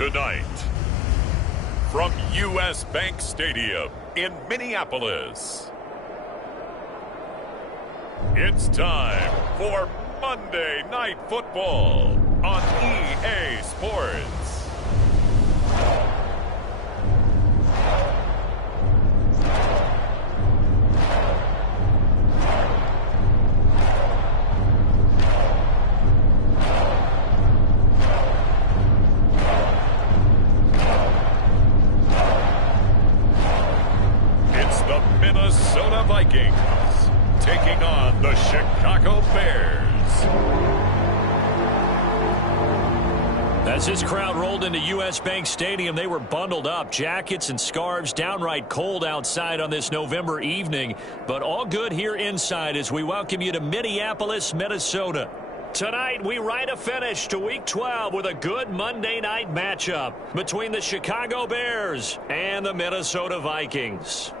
Tonight, from U.S. Bank Stadium in Minneapolis, it's time for Monday Night Football on EA Sports. It's the Minnesota Vikings taking on the Chicago Bears. As this crowd rolled into U.S. Bank Stadium, they were bundled up, jackets and scarves, downright cold outside on this November evening. But all good here inside as we welcome you to Minneapolis, Minnesota. Tonight, we write a finish to Week 12 with a good Monday night matchup between the Chicago Bears and the Minnesota Vikings.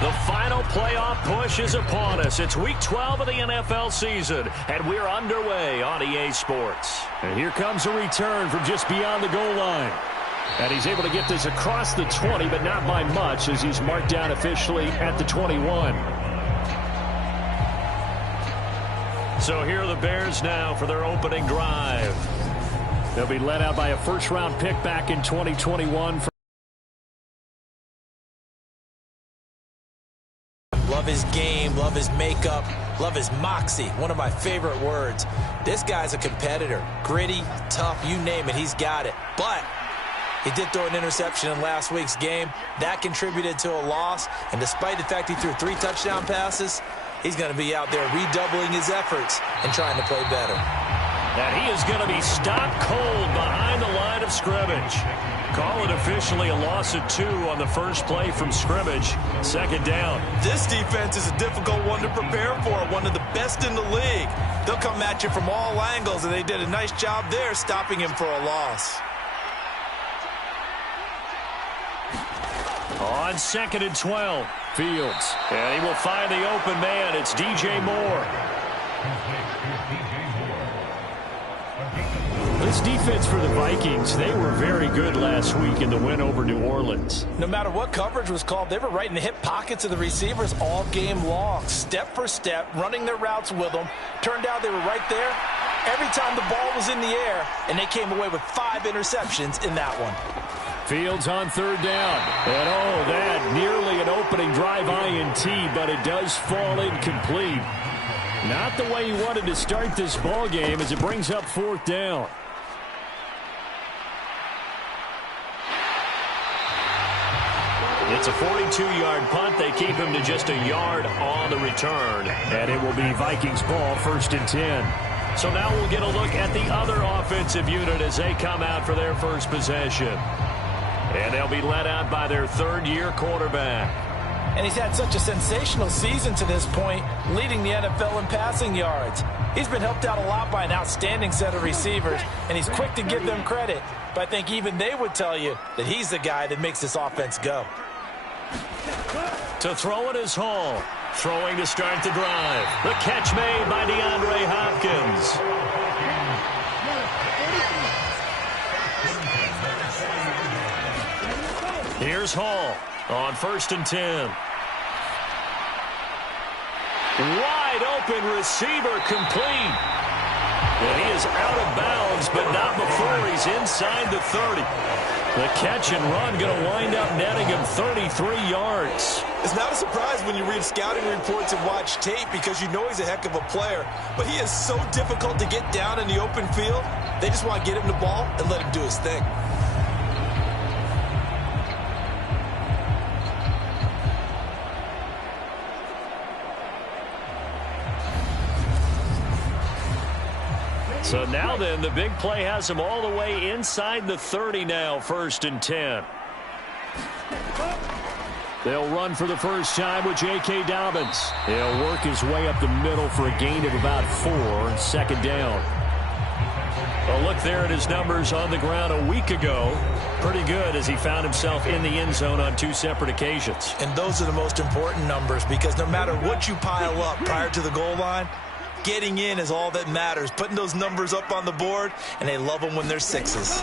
The final playoff push is upon us. It's Week 12 of the NFL season, and we're underway on EA Sports. And here comes a return from just beyond the goal line. And he's able to get this across the 20, but not by much, as he's marked down officially at the 21. So here are the Bears now for their opening drive. They'll be led out by a first-round pick back in 2021. Love his game, love his makeup, love his moxie. One of my favorite words. This guy's a competitor. Gritty, tough, you name it, he's got it. But he did throw an interception in last week's game. That contributed to a loss. And despite the fact he threw 3 touchdown passes, he's going to be out there redoubling his efforts and trying to play better. And he is going to be stopped cold behind the line of scrimmage. Call it officially a loss of 2 on the first play from scrimmage. Second down. This defense is a difficult one to prepare for, one of the best in the league. They'll come at you from all angles, and they did a nice job there stopping him for a loss. On 2nd and 12, Fields. And he will find the open man. It's DJ Moore. This defense for the Vikings, they were very good last week in the win over New Orleans. No matter what coverage was called, they were right in the hip pockets of the receivers all game long. Step for step, running their routes with them. Turned out they were right there every time the ball was in the air, and they came away with 5 interceptions in that one. Fields on 3rd down. And oh, that nearly an opening drive INT, but it does fall incomplete. Not the way he wanted to start this ball game as it brings up 4th down. It's a 42-yard punt. They keep him to just a yard on the return. And it will be Vikings ball, 1st and 10. So now we'll get a look at the other offensive unit as they come out for their first possession. And they'll be led out by their 3rd-year quarterback. And he's had such a sensational season to this point, leading the NFL in passing yards. He's been helped out a lot by an outstanding set of receivers, and he's quick to give them credit. But I think even they would tell you that he's the guy that makes this offense go. To throw it is Hall. Throwing to start the drive. The catch made by DeAndre Hopkins. Here's Hall on 1st and 10. Wide open receiver complete. And he is out of bounds, but not before he's inside the 30. The catch and run going to wind up netting him 33 yards. It's not a surprise when you read scouting reports and watch tape because you know he's a heck of a player. But he is so difficult to get down in the open field. They just want to get him the ball and let him do his thing. So now then, the big play has him all the way inside the 30 now, 1st and 10. They'll run for the first time with J.K. Dobbins. He'll work his way up the middle for a gain of about 4, second down. A look there at his numbers on the ground a week ago. Pretty good as he found himself in the end zone on 2 separate occasions. And those are the most important numbers because no matter what you pile up prior to the goal line, getting in is all that matters. Putting those numbers up on the board, and they love them when they're 6s.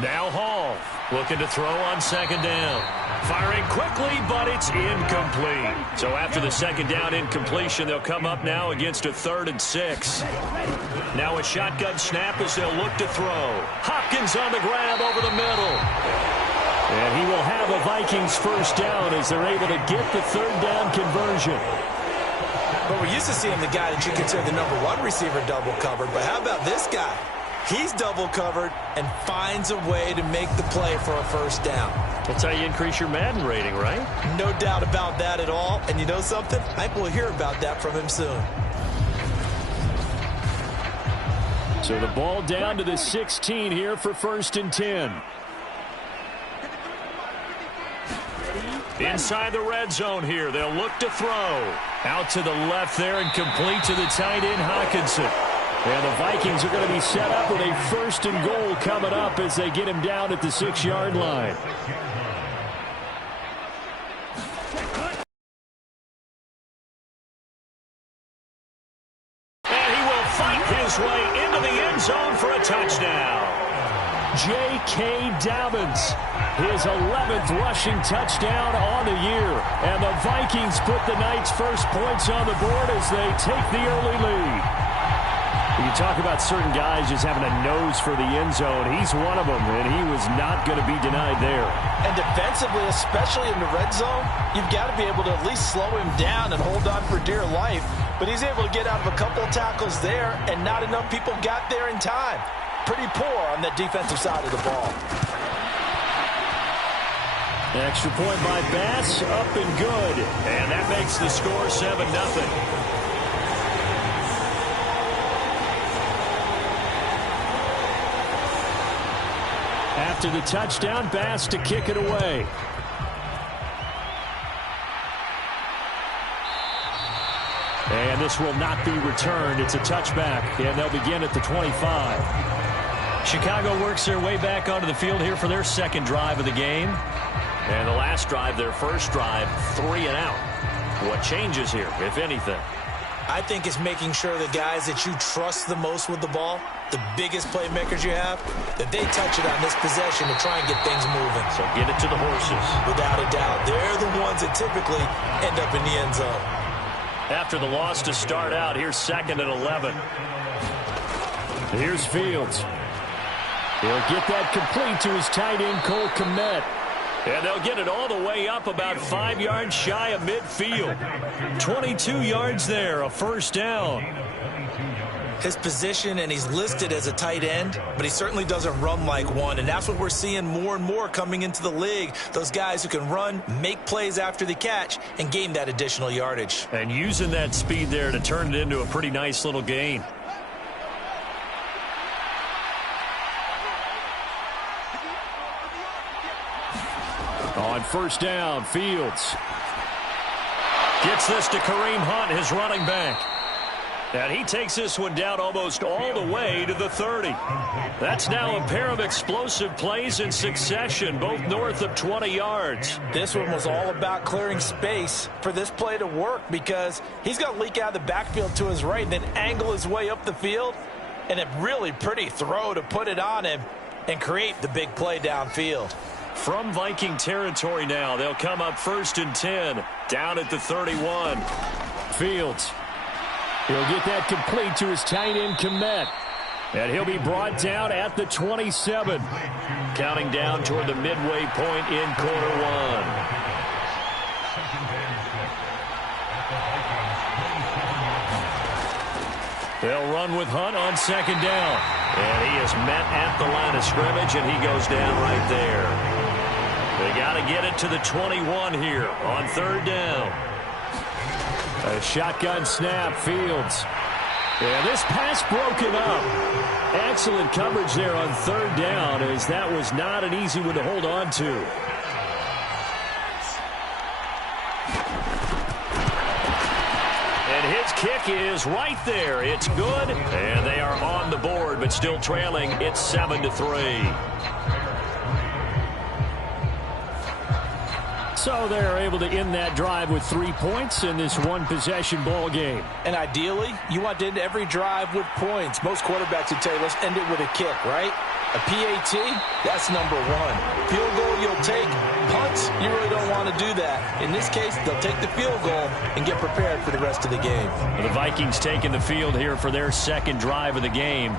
Now Hall looking to throw on second down. Firing quickly, but it's incomplete. So after the second down incompletion, they'll come up now against a 3rd and 6. Now a shotgun snap as they'll look to throw. Hopkins on the grab over the middle. And he will have a Vikings first down as they're able to get the 3rd down conversion. But we're used to seeing the guy that you consider the number 1 receiver double covered. But how about this guy? He's double covered and finds a way to make the play for a first down. That's how you increase your Madden rating, right? No doubt about that at all. And you know something? I think we'll hear about that from him soon. So the ball down to the 16 here for 1st and 10. Inside the red zone here. They'll look to throw. Out to the left there and complete to the tight end, Hawkinson. And the Vikings are going to be set up with a 1st and goal coming up as they get him down at the 6-yard line. And he will fight his way into the end zone for a touchdown. J.K. Dobbins, his 11th rushing touchdown on the year. And the Vikings put the night's first points on the board as they take the early lead. You talk about certain guys just having a nose for the end zone. He's one of them, and he was not going to be denied there. And defensively, especially in the red zone, you've got to be able to at least slow him down and hold on for dear life. But he's able to get out of a couple of tackles there, and not enough people got there in time. Pretty poor on the defensive side of the ball. Extra point by Bass, up and good. And that makes the score 7-0. After the touchdown, Bass to kick it away. And this will not be returned. It's a touchback, and they'll begin at the 25. Chicago works their way back onto the field here for their 2nd drive of the game. And the last drive, their first drive, 3 and out. What changes here, if anything? I think it's making sure the guys that you trust the most with the ball, the biggest playmakers you have, that they touch it on this possession to try and get things moving. So get it to the horses. Without a doubt, they're the ones that typically end up in the end zone. After the loss to start out, here's 2nd and 11. Here's Fields. He'll get that complete to his tight end, Cole Kmet. And they'll get it all the way up about 5 yards shy of midfield. 22 yards there, a first down. His position, and he's listed as a tight end, but he certainly doesn't run like one, and that's what we're seeing more and more coming into the league. Those guys who can run, make plays after the catch, and gain that additional yardage. And using that speed there to turn it into a pretty nice little gain. On first down, Fields gets this to Kareem Hunt, his running back. And he takes this one down almost all the way to the 30. That's now a pair of explosive plays in succession, both north of 20 yards. This one was all about clearing space for this play to work because he's going to leak out of the backfield to his right and then angle his way up the field. And a really pretty throw to put it on him and create the big play downfield. From Viking territory now, they'll come up 1st and 10, down at the 31. Fields. He'll get that complete to his tight end, Kmet. And he'll be brought down at the 27. Counting down toward the midway point in quarter 1. They'll run with Hunt on 2nd down. And he is met at the line of scrimmage, and he goes down right there. They got to get it to the 21 here on 3rd down. A shotgun snap, Fields. Yeah, this pass broken up. Excellent coverage there on 3rd down, as that was not an easy one to hold on to. His kick is right there. It's good, and they are on the board, but still trailing. It's 7-3. So they're able to end that drive with 3 points in this one-possession ball game. And ideally, you want to end every drive with points. Most quarterbacks would tell you, let's end it with a kick, right? A PAT, that's number one. Field goal you'll take. Punts, you really don't want to do that. In this case, they'll take the field goal and get prepared for the rest of the game. The Vikings taking the field here for their second drive of the game.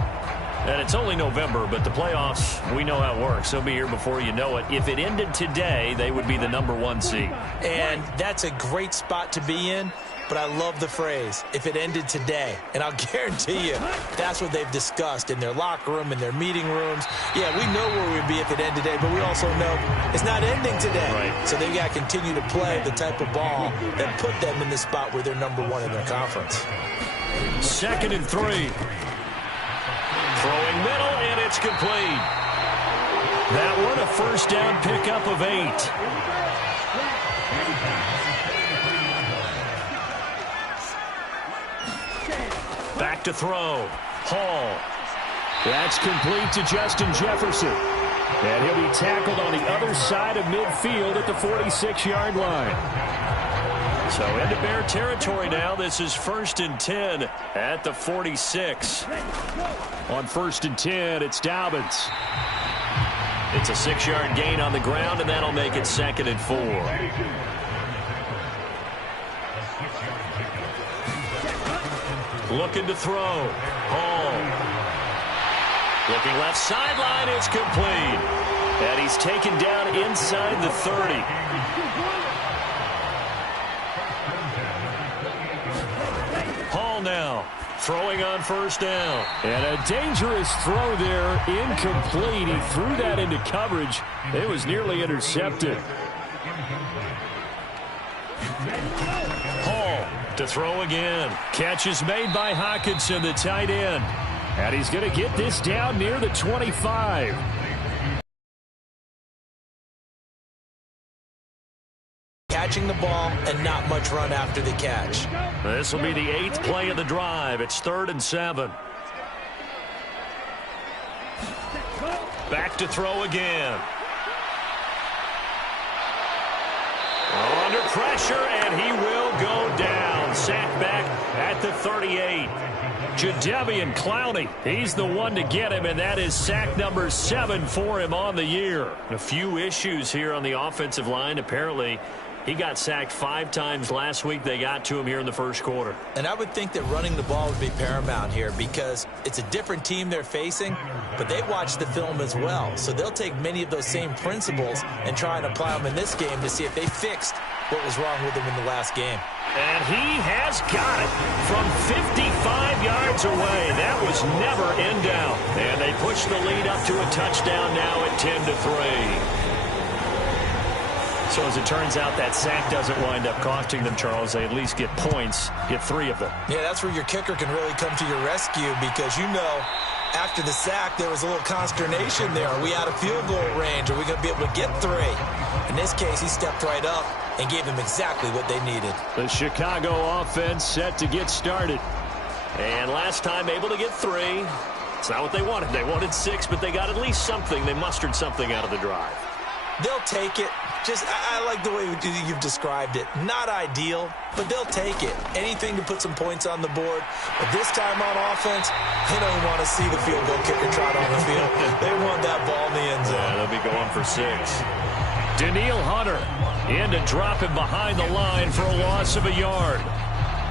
And it's only November, but the playoffs, we know how it works. They'll be here before you know it. If it ended today, they would be the #1 seed. And that's a great spot to be in, but I love the phrase, if it ended today. And I'll guarantee you, that's what they've discussed in their locker room, in their meeting rooms. Yeah, we know where we'd be if it ended today, but we also know it's not ending today. Right. So they've got to continue to play the type of ball that put them in the spot where they're #1 in their conference. 2nd and 3. Throwing middle, and it's complete. That one a first down pickup of 8. Back to throw. Hall. That's complete to Justin Jefferson. And he'll be tackled on the other side of midfield at the 46-yard line. So into Bear territory now. This is 1st and 10 at the 46. On 1st and 10, it's Dobbins. It's a 6-yard gain on the ground, and that'll make it 2nd and 4. Looking to throw. Hall. Looking left sideline. It's complete. And he's taken down inside the 30. Now throwing on 1st down. And a dangerous throw there, incomplete. He threw that into coverage. It was nearly intercepted. Hall to throw again. Catch is made by Hockenson, the tight end. And he's going to get this down near the 25. Catching the ball and not much run after the catch. This will be the 8th play of the drive. It's 3rd and 7. Back to throw again. Under pressure, and he will go down. Sacked back at the 38. Jadeveon Clowney, he's the one to get him, and that is sack number 7 for him on the year. A few issues here on the offensive line. Apparently, he got sacked 5 times last week. They got to him here in the 1st quarter. And I would think that running the ball would be paramount here because it's a different team they're facing, but they watch the film as well. So they'll take many of those same principles and try and apply them in this game to see if they fixed what was wrong with them in the last game. And he has got it from 55 yards away. That was never in doubt. And they push the lead up to a touchdown now at 10-3. So as it turns out, that sack doesn't wind up costing them, Charles. They at least get points, get 3 of them. Yeah, that's where your kicker can really come to your rescue because, you know, after the sack, there was a little consternation there. Are we out of field goal range? Are we going to be able to get 3? In this case, he stepped right up and gave them exactly what they needed. The Chicago offense set to get started. And last time able to get 3. It's not what they wanted. They wanted 6, but they got at least something. They mustered something out of the drive. They'll take it. I like the way you've described it. Not ideal, but they'll take it. Anything to put some points on the board. But this time on offense, they don't want to see the field goal kicker trot on the field. They want that ball in the end zone. Yeah, they'll be going for 6. Danielle Hunter in to drop him behind the line for a loss of a yard.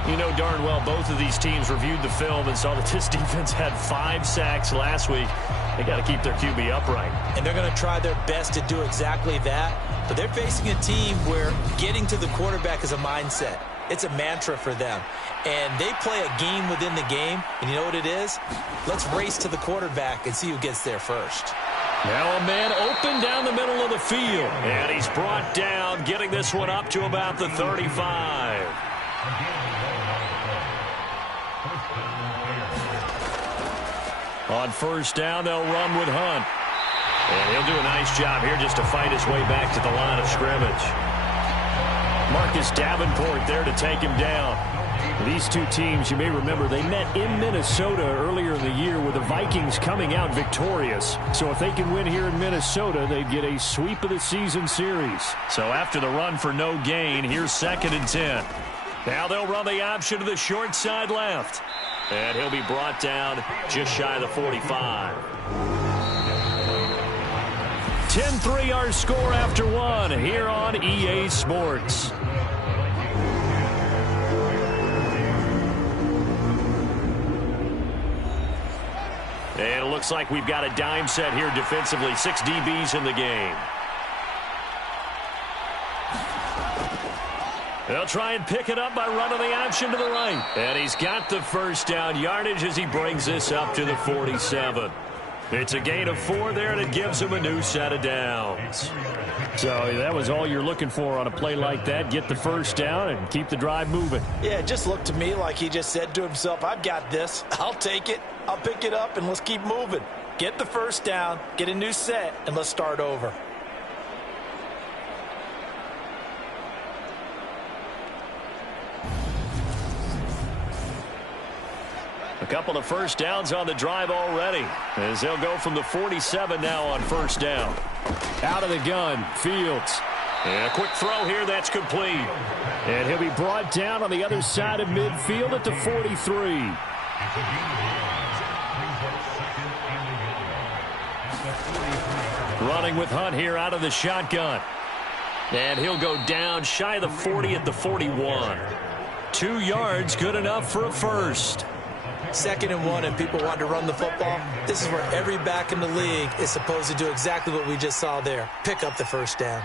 You know darn well both of these teams reviewed the film and saw that this defense had 5 sacks last week. They got to keep their QB upright. And they're going to try their best to do exactly that. But they're facing a team where getting to the quarterback is a mindset. It's a mantra for them. And they play a game within the game. And you know what it is? Let's race to the quarterback and see who gets there first. Now a man open down the middle of the field. And he's brought down, getting this one up to about the 35. On 1st down, they'll run with Hunt. And he'll do a nice job here just to fight his way back to the line of scrimmage. Marcus Davenport there to take him down. These two teams, you may remember, they met in Minnesota earlier in the year with the Vikings coming out victorious. So if they can win here in Minnesota, they'd get a sweep of the season series. So after the run for no gain, here's 2nd and 10. Now they'll run the option to the short side left. And he'll be brought down just shy of the 45. 10-3 our score after one here on EA Sports. And it looks like we've got a dime set here defensively. 6 DBs in the game. They'll try and pick it up by running the option to the right. And he's got the first down yardage as he brings this up to the 47. It's a gain of 4 there, and it gives him a new set of downs. So that was all you're looking for on a play like that. Get the first down and keep the drive moving. Yeah, it just looked to me like he just said to himself, I've got this. I'll take it. I'll pick it up, and let's keep moving. Get the first down, get a new set, and let's start over. A couple of first downs on the drive already, as they'll go from the 47 now on first down. Out of the gun, Fields. And a quick throw here that's complete. And he'll be brought down on the other side of midfield at the 43. Running with Hunt here out of the shotgun. And he'll go down shy of the 40 at the 41. 2 yards, good enough for a first. 2nd and 1, and people want to run the football. This is where every back in the league is supposed to do exactly what we just saw there. Pick up the first down.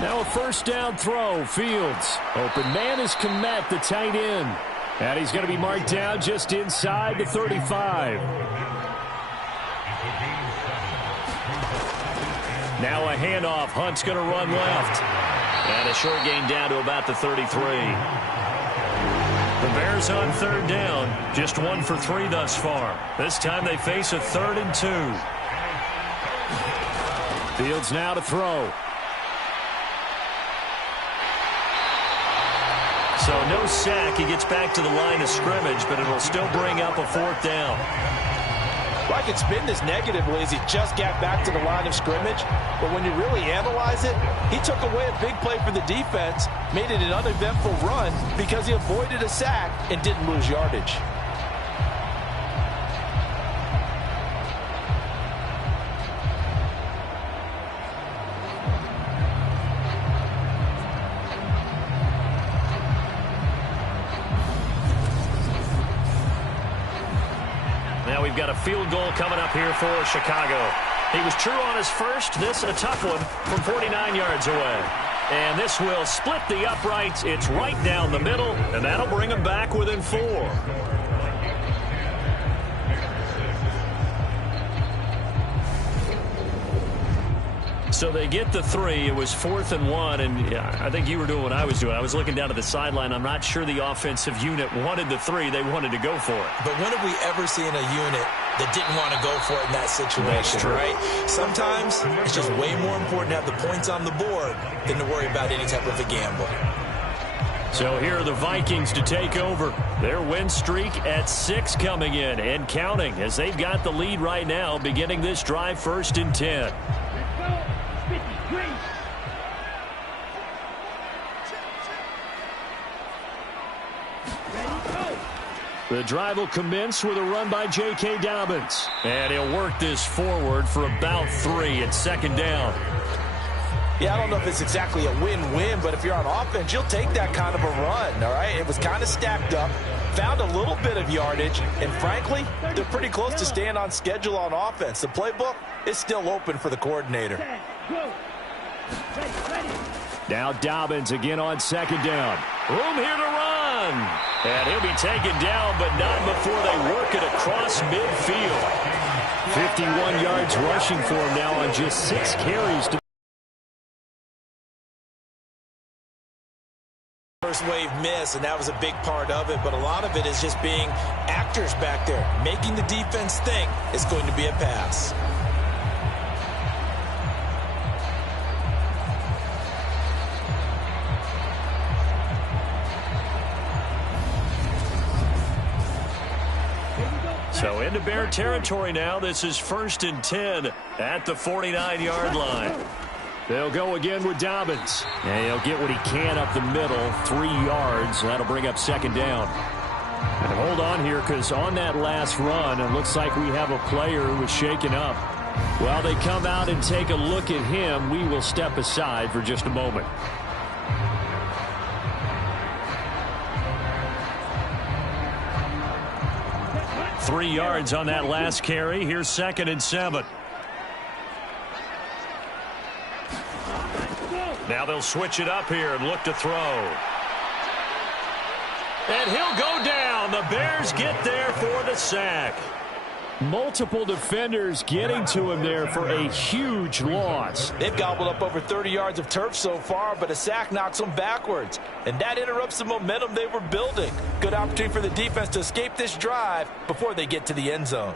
Now a first down throw. Fields. Open man is Kmet, the tight end. And he's going to be marked down just inside the 35. Now a handoff. Hunt's going to run left. And a short gain down to about the 33. The Bears on 3rd down. Just 1 for 3 thus far. This time they face a 3rd and 2. Fields now to throw. So no sack. He gets back to the line of scrimmage, but it'll still bring up a 4th down. Well, I could spin this negatively as he just got back to the line of scrimmage. But when you really analyze it, he took away a big play for the defense, made it an uneventful run because he avoided a sack and didn't lose yardage. Now we've got a field goal coming up here for Chicago. He was true on his first. This a tough one from 49 yards away. And this will split the uprights. It's right down the middle, and that'll bring him back within 4. So they get the 3. It was 4th and 1, and yeah, I think you were doing what I was doing. I was looking down at the sideline. I'm not sure the offensive unit wanted the 3. They wanted to go for it. But when have we ever seen a unit that didn't want to go for it in that situation, right? Sometimes it's just way more important to have the points on the board than to worry about any type of a gamble. So here are the Vikings to take over. Their win streak at 6 coming in and counting as they've got the lead right now beginning this drive 1st and 10. The drive will commence with a run by J.K. Dobbins. And he'll work this forward for about 3 at 2nd down. Yeah, I don't know if it's exactly a win-win, but if you're on offense, you'll take that kind of a run, all right? It was kind of stacked up, found a little bit of yardage, and frankly, they're pretty close to staying on schedule on offense. The playbook is still open for the coordinator. Now Dobbins again on 2nd down. Room here to run. And he'll be taken down, but not before they work it across midfield. 51 yards rushing for him now on just 6 carries. First wave miss, and that was a big part of it, but a lot of it is just being actors back there, making the defense think it's going to be a pass. So into Bear territory now. This is 1st and 10 at the 49-yard line. They'll go again with Dobbins. And he'll get what he can up the middle, 3 yards. That'll bring up 2nd down. And hold on here, because on that last run, it looks like we have a player who was shaken up. While they come out and take a look at him, we will step aside for just a moment. Three yards on that last carry. Here's 2nd and 7. Now they'll switch it up here and look to throw. And he'll go down. The Bears get there for the sack. Multiple defenders getting to him there for a huge loss. They've gobbled up over 30 yards of turf so far, but a sack knocks them backwards. And that interrupts the momentum they were building. Good opportunity for the defense to escape this drive before they get to the end zone.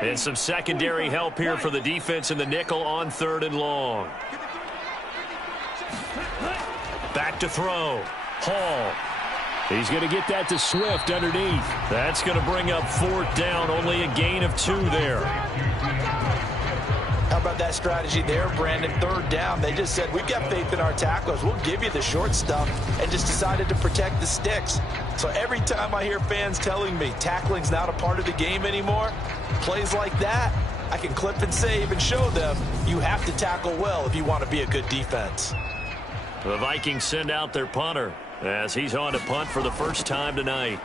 And some secondary help here for the defense in the nickel on 3rd and long. Back to throw. Hall. He's going to get that to Swift underneath. That's going to bring up 4th down. Only a gain of 2 there. How about that strategy there, Brandon? 3rd down. They just said, we've got faith in our tacklers. We'll give you the short stuff, and just decided to protect the sticks. So every time I hear fans telling me tackling's not a part of the game anymore, plays like that, I can clip and save and show them you have to tackle well if you want to be a good defense. The Vikings send out their punter as he's on to punt for the first time tonight.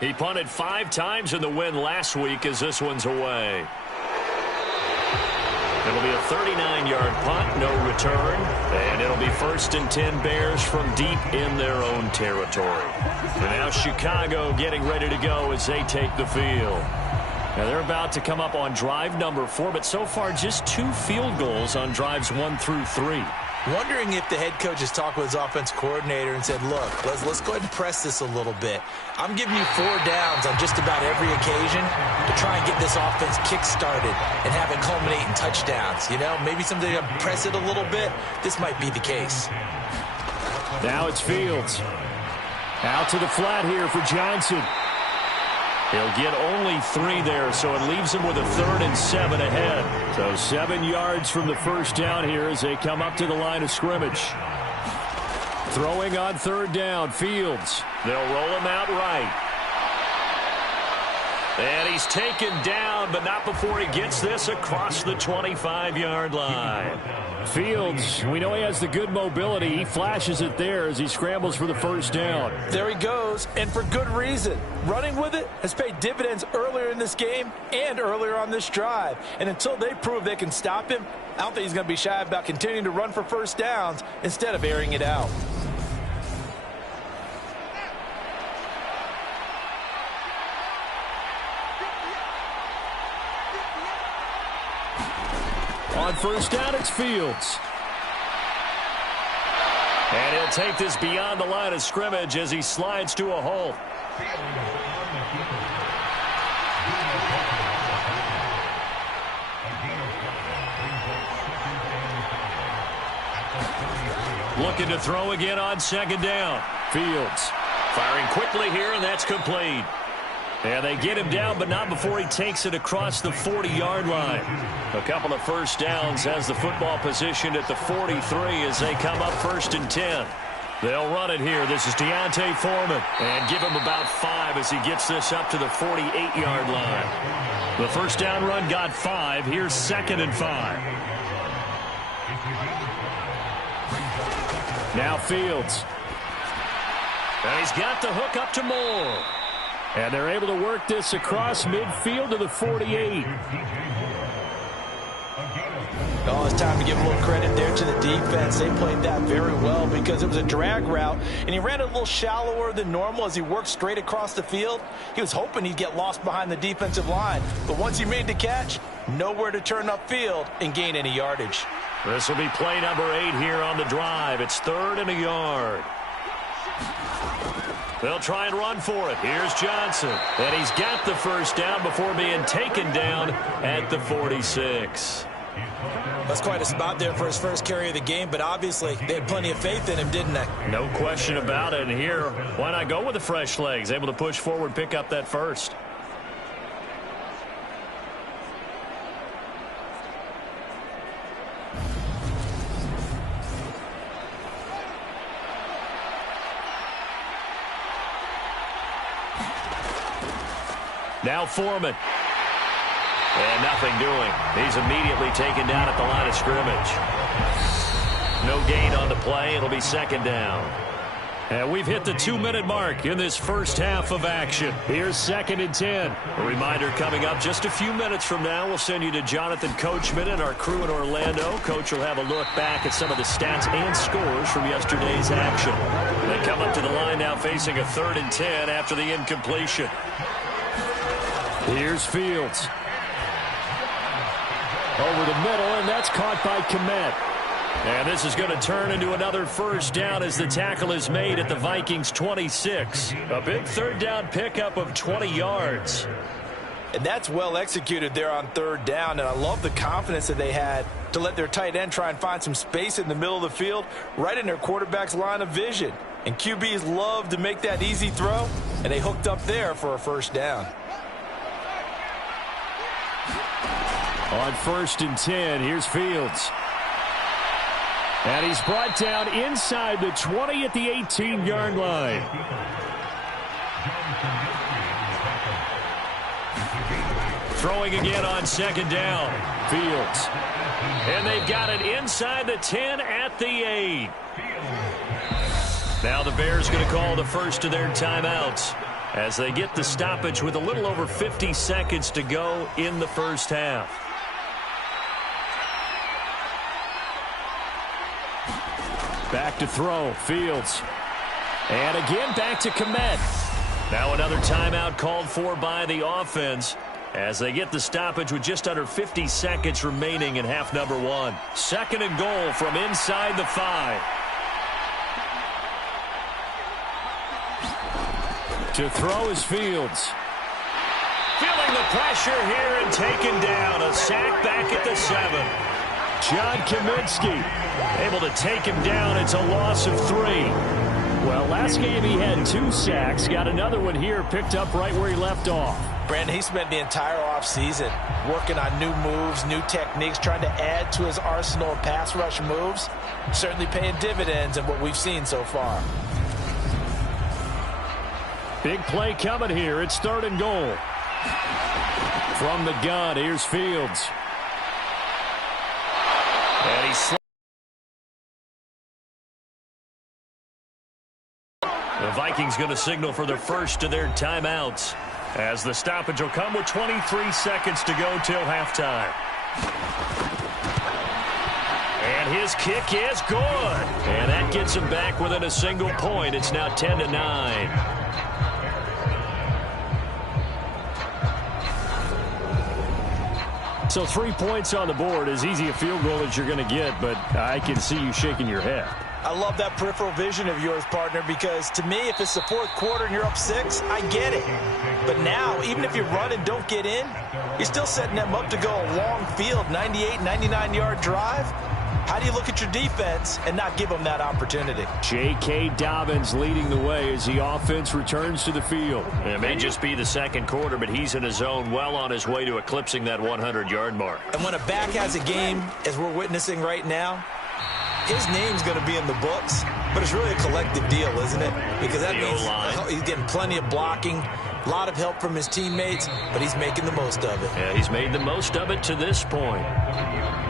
He punted 5 times in the win last week as this one's away. It'll be a 39-yard punt, no return, and it'll be 1st and 10 Bears from deep in their own territory. And now Chicago getting ready to go as they take the field. Now they're about to come up on drive number 4, but so far just 2 field goals on drives 1 through 3. Wondering if the head coach has talked with his offense coordinator and said, look, let's go ahead and press this a little bit. I'm giving you 4 downs on just about every occasion to try and get this offense kick-started and have it culminate in touchdowns. You know, maybe someday to press it a little bit. This might be the case. Now it's Fields. Out to the flat here for Johnson. He'll get only 3 there, so it leaves him with a 3rd and 7 ahead. So 7 yards from the first down here as they come up to the line of scrimmage. Throwing on 3rd down, Fields. They'll roll him out right. And he's taken down, but not before he gets this across the 25-yard line. Fields, we know he has the good mobility. He flashes it there as he scrambles for the first down. There he goes, and for good reason. Running with it has paid dividends earlier in this game and earlier on this drive. And until they prove they can stop him, I don't think he's going to be shy about continuing to run for first downs instead of airing it out. On first down, it's Fields. And he'll take this beyond the line of scrimmage as he slides to a halt. Looking to throw again on 2nd down. Fields firing quickly here, and that's complete. And they get him down, but not before he takes it across the 40-yard line. A couple of first downs has the football positioned at the 43 as they come up 1st and 10. They'll run it here. This is Deontay Foreman. And give him about 5 as he gets this up to the 48-yard line. The first down run got 5. Here's 2nd and 5. Now Fields. And he's got the hook up to Moore. And they're able to work this across midfield to the 48. Oh, it's time to give a little credit there to the defense. They played that very well because it was a drag route, and he ran it a little shallower than normal as he worked straight across the field. He was hoping he'd get lost behind the defensive line, but once he made the catch, nowhere to turn upfield and gain any yardage. This will be play number 8 here on the drive. It's 3rd and a yard. They'll try and run for it. Here's Johnson. And he's got the first down before being taken down at the 46. That's quite a spot there for his first carry of the game, but obviously they had plenty of faith in him, didn't they? No question about it. And here, why not go with the fresh legs? Able to push forward, pick up that first. Now Foreman. And nothing doing. He's immediately taken down at the line of scrimmage. No gain on the play. It'll be second down. And we've hit the 2-minute mark in this first half of action. Here's 2nd and 10. A reminder coming up just a few minutes from now. We'll send you to Jonathan Coachman and our crew in Orlando. Coach will have a look back at some of the stats and scores from yesterday's action. They come up to the line now facing a 3rd and 10 after the incompletion. Here's Fields. Over the middle, and that's caught by Kmet. And this is going to turn into another first down as the tackle is made at the Vikings 26. A big 3rd down pickup of 20 yards. And that's well executed there on 3rd down, and I love the confidence that they had to let their tight end try and find some space in the middle of the field, right in their quarterback's line of vision. And QBs love to make that easy throw, and they hooked up there for a first down. On 1st and 10, here's Fields. And he's brought down inside the 20 at the 18-yard line. Throwing again on 2nd down. Fields. And they've got it inside the 10 at the 8. Now the Bears going to call the first of their timeouts as they get the stoppage with a little over 50 seconds to go in the first half. Back to throw, Fields. And again back to Kmet. Now another timeout called for by the offense as they get the stoppage with just under 50 seconds remaining in half number 1. 2nd and goal from inside the 5. To throw is Fields. Feeling the pressure here and taken down. A sack back at the 7. John Kaminsky able to take him down. It's a loss of 3. Well, last game he had 2 sacks. Got another one here, picked up right where he left off. Brandon, he spent the entire offseason working on new moves, new techniques, trying to add to his arsenal of pass rush moves. Certainly paying dividends in what we've seen so far. Big play coming here. It's 3rd and goal. From the gun, here's Fields. And he's the Vikings going to signal for the first of their timeouts as the stoppage will come with 23 seconds to go till halftime. And his kick is good. And that gets him back within a single point. It's now 10-9. So 3 points on the board, as easy a field goal as you're going to get, but I can see you shaking your head. I love that peripheral vision of yours, partner, because to me, if it's the 4th quarter and you're up 6, I get it. But now, even if you run and don't get in, you're still setting them up to go a long field, 98, 99-yard drive. How do you look at your defense and not give them that opportunity? J.K. Dobbins leading the way as the offense returns to the field. It may just be the 2nd quarter, but he's in his zone, well on his way to eclipsing that 100-yard mark. And when a back has a game, as we're witnessing right now, his name's going to be in the books, but it's really a collective deal, isn't it? Because that means he's getting plenty of blocking, a lot of help from his teammates, but he's making the most of it. Yeah, he's made the most of it to this point.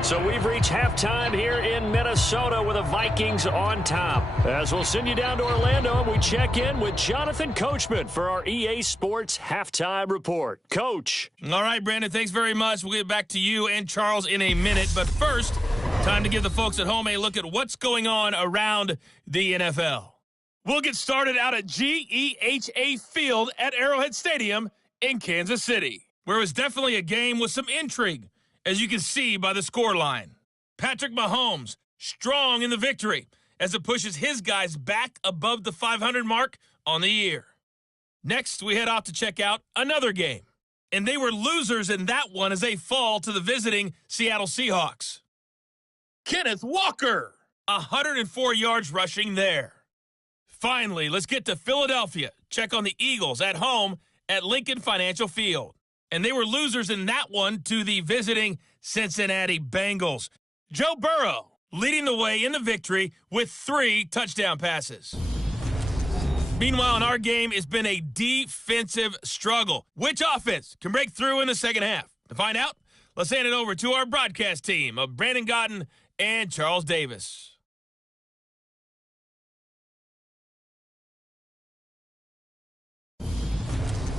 So we've reached halftime here in Minnesota with the Vikings on top. As we'll send you down to Orlando, and we check in with Jonathan Coachman for our EA Sports Halftime Report. Coach. All right, Brandon, thanks very much. We'll get back to you and Charles in a minute. But first, time to give the folks at home a look at what's going on around the NFL. We'll get started out at GEHA Field at Arrowhead Stadium in Kansas City, where it was definitely a game with some intrigue, as you can see by the scoreline. Patrick Mahomes strong in the victory as it pushes his guys back above the 500 mark on the year. Next, we head off to check out another game. And they were losers in that one as they fall to the visiting Seattle Seahawks. Kenneth Walker, 104 yards rushing there. Finally, let's get to Philadelphia. Check on the Eagles at home at Lincoln Financial Field. And they were losers in that one to the visiting Cincinnati Bengals. Joe Burrow leading the way in the victory with 3 touchdown passes. Meanwhile, in our game, it's been a defensive struggle. Which offense can break through in the second half? To find out, let's hand it over to our broadcast team of Brandon Godden and Charles Davis.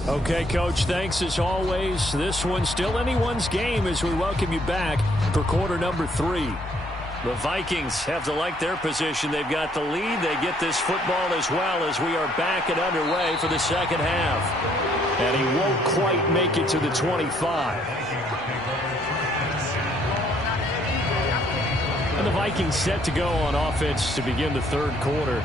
Okay, Coach, thanks as always. This one's still anyone's game as we welcome you back for quarter number 3. The Vikings have to like their position. They've got the lead. They get this football as well as we are back and underway for the second half. And he won't quite make it to the 25. And the Vikings set to go on offense to begin the third quarter.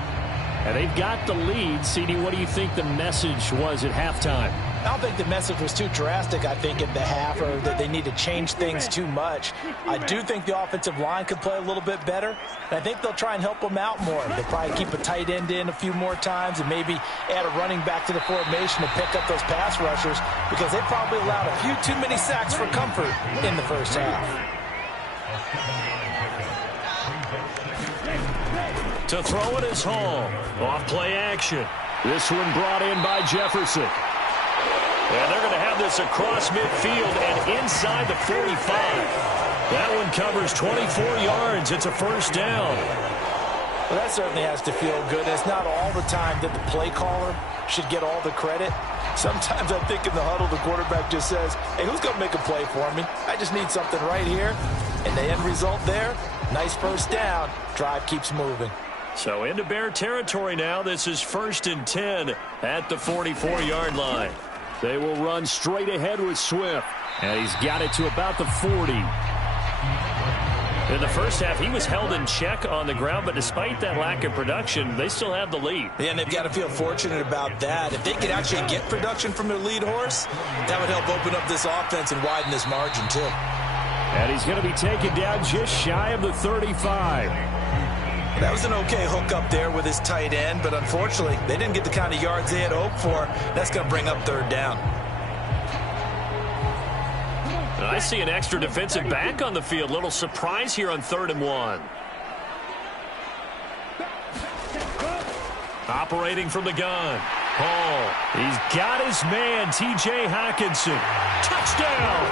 And they've got the lead. CD, what do you think the message was at halftime? I don't think the message was too drastic, I think, at the half, or that they need to change things too much. I do think the offensive line could play a little bit better. And I think they'll try and help them out more. They'll probably keep a tight end in a few more times and maybe add a running back to the formation to pick up those pass rushers because they probably allowed a few too many sacks for comfort in the first half. To throw it is Hall. Off play action. This one brought in by Jefferson. And they're going to have this across midfield and inside the 45. That one covers 24 yards. It's a first down. Well, that certainly has to feel good. It's not all the time that the play caller should get all the credit. Sometimes I think in the huddle, the quarterback just says, hey, who's going to make a play for me? I just need something right here. And the end result there, nice first down. Drive keeps moving. So into Bear territory now. This is 1st and 10 at the 44-yard line. They will run straight ahead with Swift. And he's got it to about the 40. In the first half, he was held in check on the ground, but despite that lack of production, they still have the lead. Yeah, and they've got to feel fortunate about that. If they could actually get production from their lead horse, that would help open up this offense and widen this margin, too. And he's going to be taken down just shy of the 35. That was an okay hook up there with his tight end, but unfortunately, they didn't get the kind of yards they had hoped for. That's going to bring up third down. I see an extra defensive back on the field. Little surprise here on 3rd and 1. Operating from the gun. Hall. He's got his man, T.J. Hockenson. Touchdown!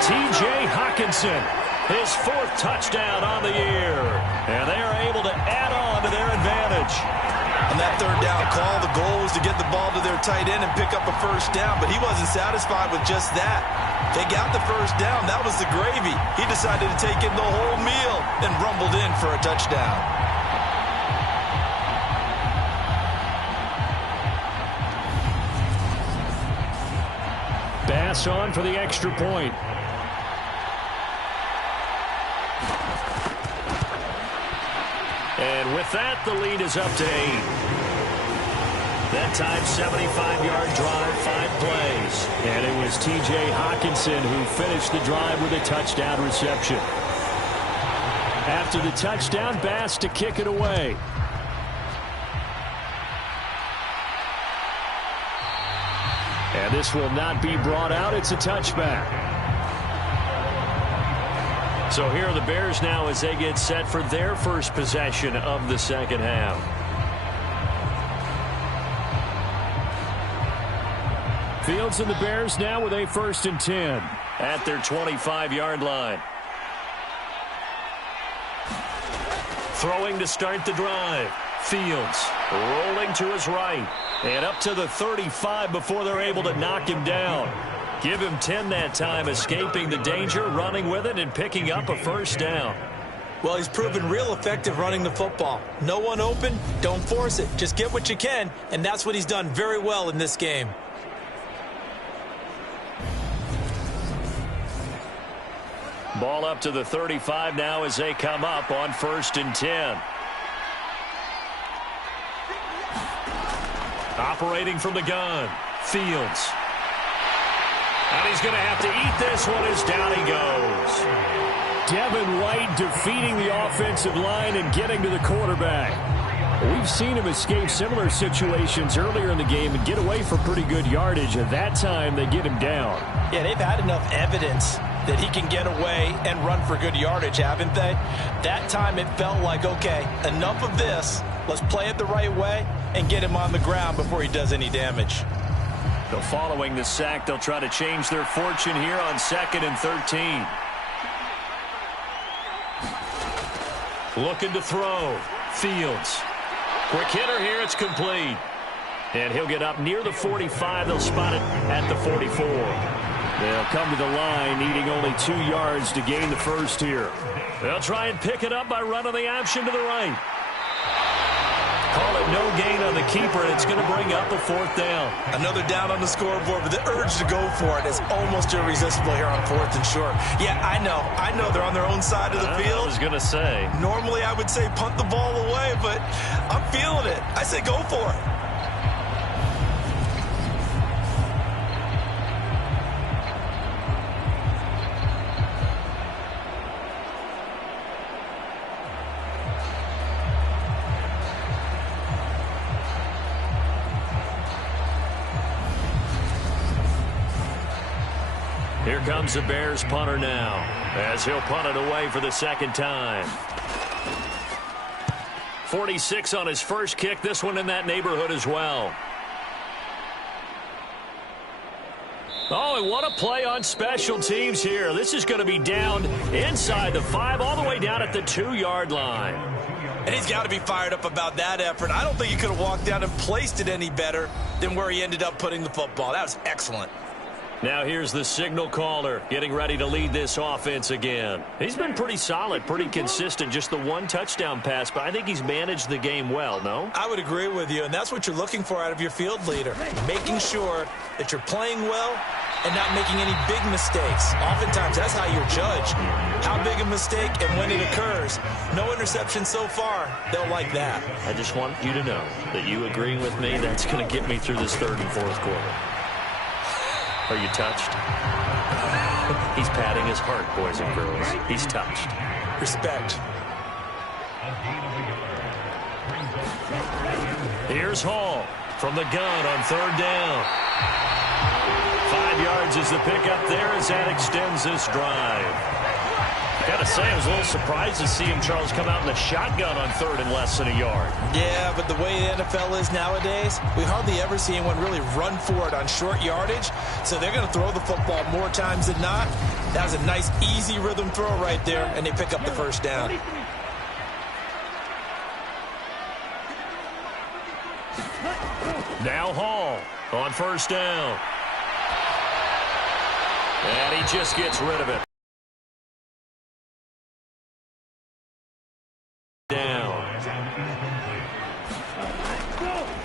T.J. Hockenson. His 4th touchdown on the year. And they are able to add on to their advantage. On that third down call, the goal was to get the ball to their tight end and pick up a first down, but he wasn't satisfied with just that. They got the first down. That was the gravy. He decided to take in the whole meal and rumbled in for a touchdown. Bass on for the extra point. And with that, the lead is up to 8. That time, 75-yard drive, 5 plays. And it was T.J. Hockenson who finished the drive with a touchdown reception. After the touchdown, Bass to kick it away. And this will not be brought out. It's a touchback. So here are the Bears now as they get set for their first possession of the second half. Fields and the Bears now with a 1st and 10. At their 25-yard line. Throwing to start the drive. Fields rolling to his right. And up to the 35 before they're able to knock him down. Give him 10 that time, escaping the danger, running with it, and picking up a first down. Well, he's proven real effective running the football. No one open, don't force it. Just get what you can, and that's what he's done very well in this game. Ball up to the 35 now as they come up on 1st and 10. Operating from the gun, Fields. And he's going to have to eat this one as down he goes. Devin White defeating the offensive line and getting to the quarterback. We've seen him escape similar situations earlier in the game and get away for pretty good yardage. At that time, they get him down. Yeah, they've had enough evidence that he can get away and run for good yardage, haven't they? That time it felt like, okay, enough of this. Let's play it the right way and get him on the ground before he does any damage. So following the sack, they'll try to change their fortune here on 2nd and 13. Looking to throw. Fields. Quick hitter here. It's complete. And he'll get up near the 45. They'll spot it at the 44. They'll come to the line, needing only 2 yards to gain the first here. They'll try and pick it up by running the option to the right. Call it no gain on the keeper, and it's going to bring up a 4th down. Another down on the scoreboard, but the urge to go for it is almost irresistible here on 4th and short. Yeah, I know they're on their own side of the field. I was going to say. Normally I would say punt the ball away, but I'm feeling it. I say go for it. Here comes the Bears punter now, as he'll punt it away for the 2nd time. 46 on his first kick, this one in that neighborhood as well. Oh, and what a play on special teams here. This is going to be down inside the 5, all the way down at the 2-yard line. And he's got to be fired up about that effort. I don't think he could have walked down and placed it any better than where he ended up putting the football. That was excellent. Now here's the signal caller getting ready to lead this offense again. He's been pretty solid, pretty consistent, just the 1 touchdown pass, but I think he's managed the game well, no? I would agree with you, and that's what you're looking for out of your field leader, making sure that you're playing well and not making any big mistakes. Oftentimes, that's how you're judged. How big a mistake and when it occurs. No interception so far. They'll like that. I just want you to know that you agreeing with me, that's going to get me through this 3rd and 4th quarter. Are you touched? He's patting his heart, boys and girls. He's touched. Respect. Here's Hall from the gun on 3rd down. 5 yards is the pickup there as that extends this drive. Gotta say, I was a little surprised to see him, Charles, come out in the shotgun on 3rd and less than a yard. Yeah, but the way the NFL is nowadays, we hardly ever see anyone really run for it on short yardage. So they're going to throw the football more times than not. That was a nice, easy rhythm throw right there, and they pick up the 1st down. Now Hall on 1st down. And he just gets rid of it.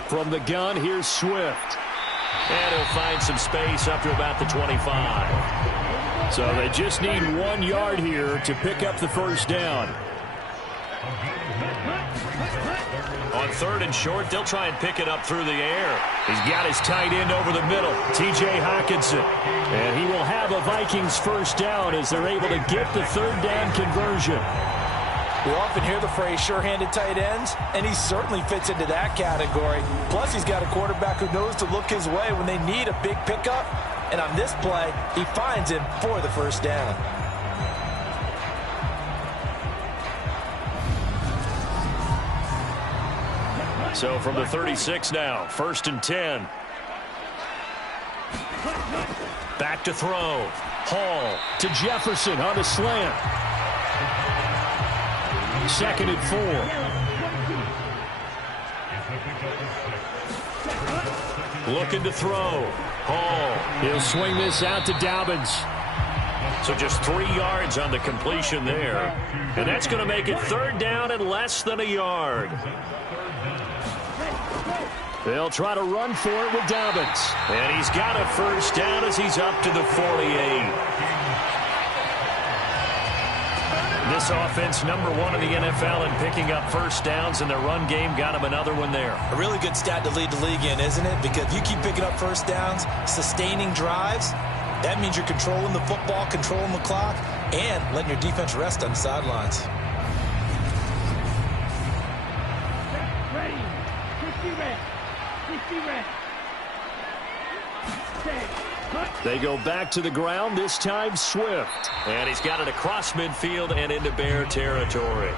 From the gun, here's Swift. And he'll find some space up to about the 25. So they just need 1 yard here to pick up the 1st down. On 3rd and short, they'll try and pick it up through the air. He's got his tight end over the middle, T.J. Hockenson. And he will have a Vikings 1st down as they're able to get the 3rd down conversion. We often hear the phrase sure-handed tight ends, and he certainly fits into that category. Plus, he's got a quarterback who knows to look his way when they need a big pickup. And on this play, he finds him for the 1st down. So from the 36 now, 1st and 10. Back to throw. Hall to Jefferson on the slant. 2nd and 4. Looking to throw. Hall. He'll swing this out to Dobbins. So just 3 yards on the completion there. And that's going to make it 3rd down and less than a yard. They'll try to run for it with Dobbins. And he's got a 1st down as he's up to the 48. This offense number 1 in the NFL in picking up first downs, and their run game got him another one there. A really good stat to lead the league in, isn't it? Because if you keep picking up first downs, sustaining drives, that means you're controlling the football, controlling the clock, and letting your defense rest on the sidelines. Ready. 60 red. 60 red. They go back to the ground, this time Swift. And he's got it across midfield and into Bear territory.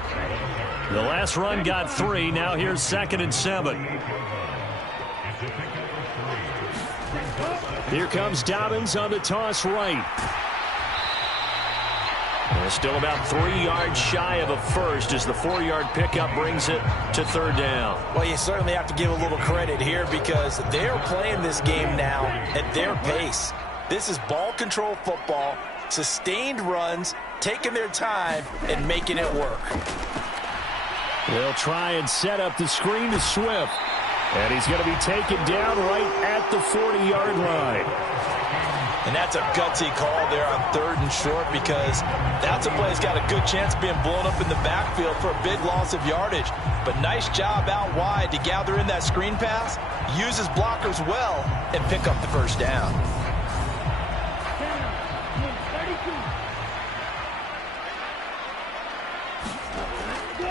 The last run got 3. Now here's 2nd and 7. Here comes Dobbins on the toss right. They're still about 3 yards shy of a first as the 4-yard pickup brings it to 3rd down. Well, you certainly have to give a little credit here because they're playing this game now at their pace. This is ball control football, sustained runs, taking their time, and making it work. They'll try and set up the screen to Swift. And he's going to be taken down right at the 40-yard line. And that's a gutsy call there on 3rd and short because that's a play that's got a good chance of being blown up in the backfield for a big loss of yardage. But nice job out wide to gather in that screen pass, use his blockers well, and pick up the first down.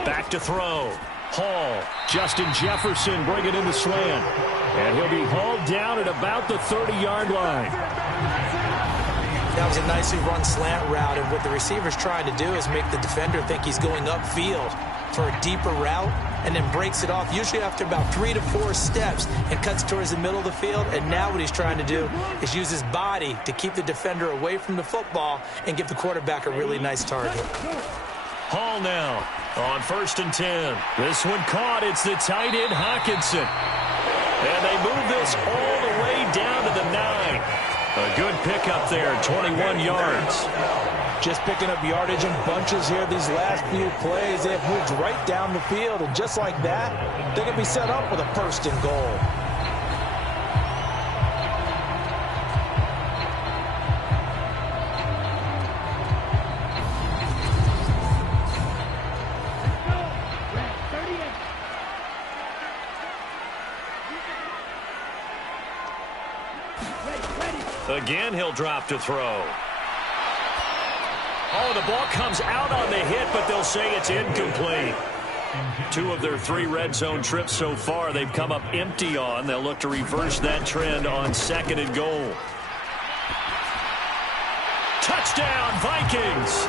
Back to throw. Hall, Justin Jefferson bringing in the slant. And he'll be hauled down at about the 30-yard line. That was a nicely run slant route, and what the receiver's trying to do is make the defender think he's going upfield for a deeper route, and then breaks it off, usually after about 3 to 4 steps, and cuts towards the middle of the field. And now what he's trying to do is use his body to keep the defender away from the football and give the quarterback a really nice target. Hall now on 1st and 10. This one caught. It's the tight end, Hawkinson. And they move this all the way down to the 9. A good pickup there, 21 yards. Just picking up yardage in bunches here these last few plays. They've moved right down the field, and just like that, they're going to be set up with a 1st and goal. Again, he'll drop to throw. Oh, the ball comes out on the hit, but they'll say it's incomplete. 2 of their 3 red zone trips so far, they've come up empty on. They'll look to reverse that trend on 2nd and goal. Touchdown, Vikings!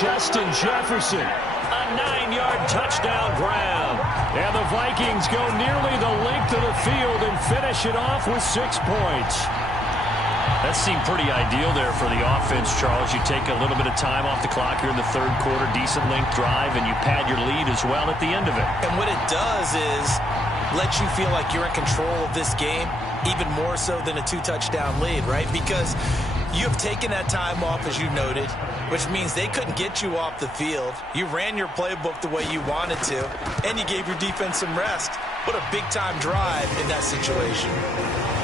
Justin Jefferson. A 9-yard touchdown grab. And the Vikings go nearly the length of the field and finish it off with 6 points. That seemed pretty ideal there for the offense, Charles. You take a little bit of time off the clock here in the 3rd quarter, decent length drive, and you pad your lead as well at the end of it. And what it does is let you feel like you're in control of this game, even more so than a 2-touchdown lead, right? Because you have taken that time off, as you noted, which means they couldn't get you off the field. You ran your playbook the way you wanted to, and you gave your defense some rest. What a big-time drive in that situation.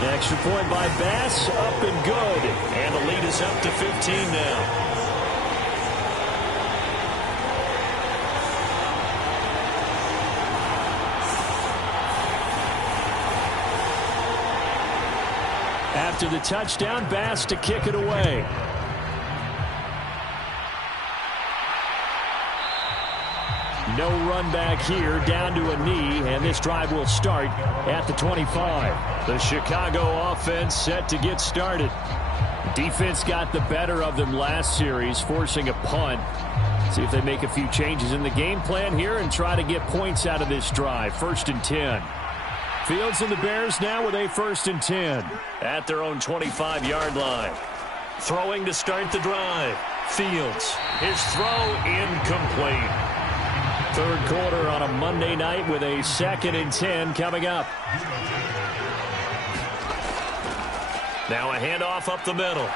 Extra point by Bass, up and good. And the lead is up to 15 now. After the touchdown, Bass to kick it away. No run back here, down to a knee, and this drive will start at the 25. The Chicago offense set to get started. Defense got the better of them last series, forcing a punt. See if they make a few changes in the game plan here and try to get points out of this drive. 1st and 10. Fields and the Bears now with a 1st and 10. At their own 25-yard line. Throwing to start the drive. Fields. His throw incomplete. 3rd quarter on a Monday night with a 2nd and 10 coming up. Now a handoff up the middle.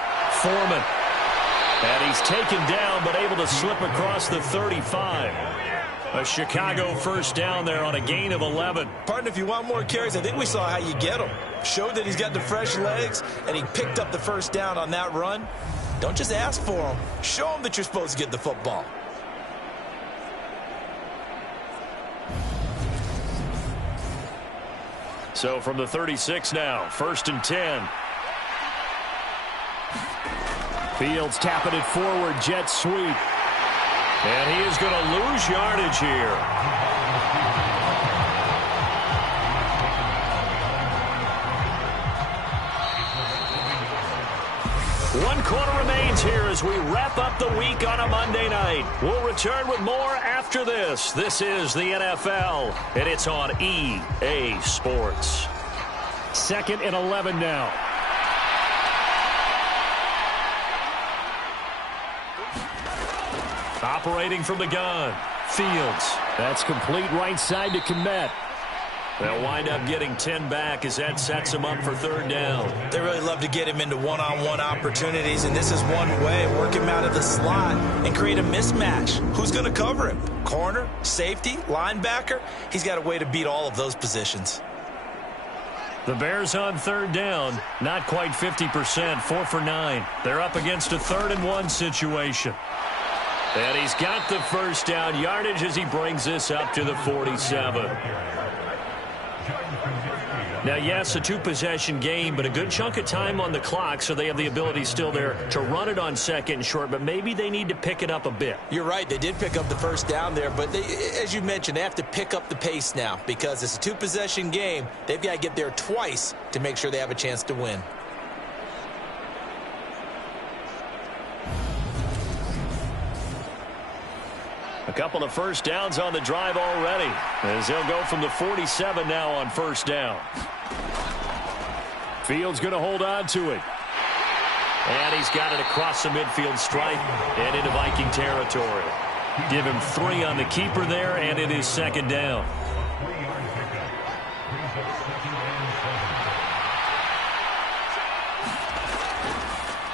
Foreman. And he's taken down but able to slip across the 35. A Chicago 1st down there on a gain of 11. Partner, if you want more carries, I think we saw how you get him. Showed that he's got the fresh legs, and he picked up the 1st down on that run. Don't just ask for them. Show them that you're supposed to get the football. So from the 36 now, 1st and 10. Fields tapping it forward, jet sweep. And he is going to lose yardage here. One quarter remains here as we wrap up the week on a Monday night. We'll return with more after this. This is the NFL, and it's on EA Sports. 2nd and 11 now. Operating from the gun, Fields. That's complete right side to Kmet. They'll wind up getting 10 back as that sets him up for 3rd down. They really love to get him into one-on-one opportunities, and this is one way. Work him out of the slot and create a mismatch. Who's going to cover him? Corner, safety, linebacker? He's got a way to beat all of those positions. The Bears on 3rd down, not quite 50%, 4 for 9. They're up against a 3rd and 1 situation. And he's got the 1st down yardage as he brings this up to the 47. Now, yes, a 2-possession game, but a good chunk of time on the clock, so they have the ability still there to run it on 2nd and short, but maybe they need to pick it up a bit. You're right. They did pick up the 1st down there, but as you mentioned, they have to pick up the pace now because it's a 2-possession game. They've got to get there twice to make sure they have a chance to win. A couple of 1st downs on the drive already, as they'll go from the 47 now on 1st down. Fields going to hold on to it. And he's got it across the midfield stripe and into Viking territory. Give him 3 on the keeper there, and it is 2nd down.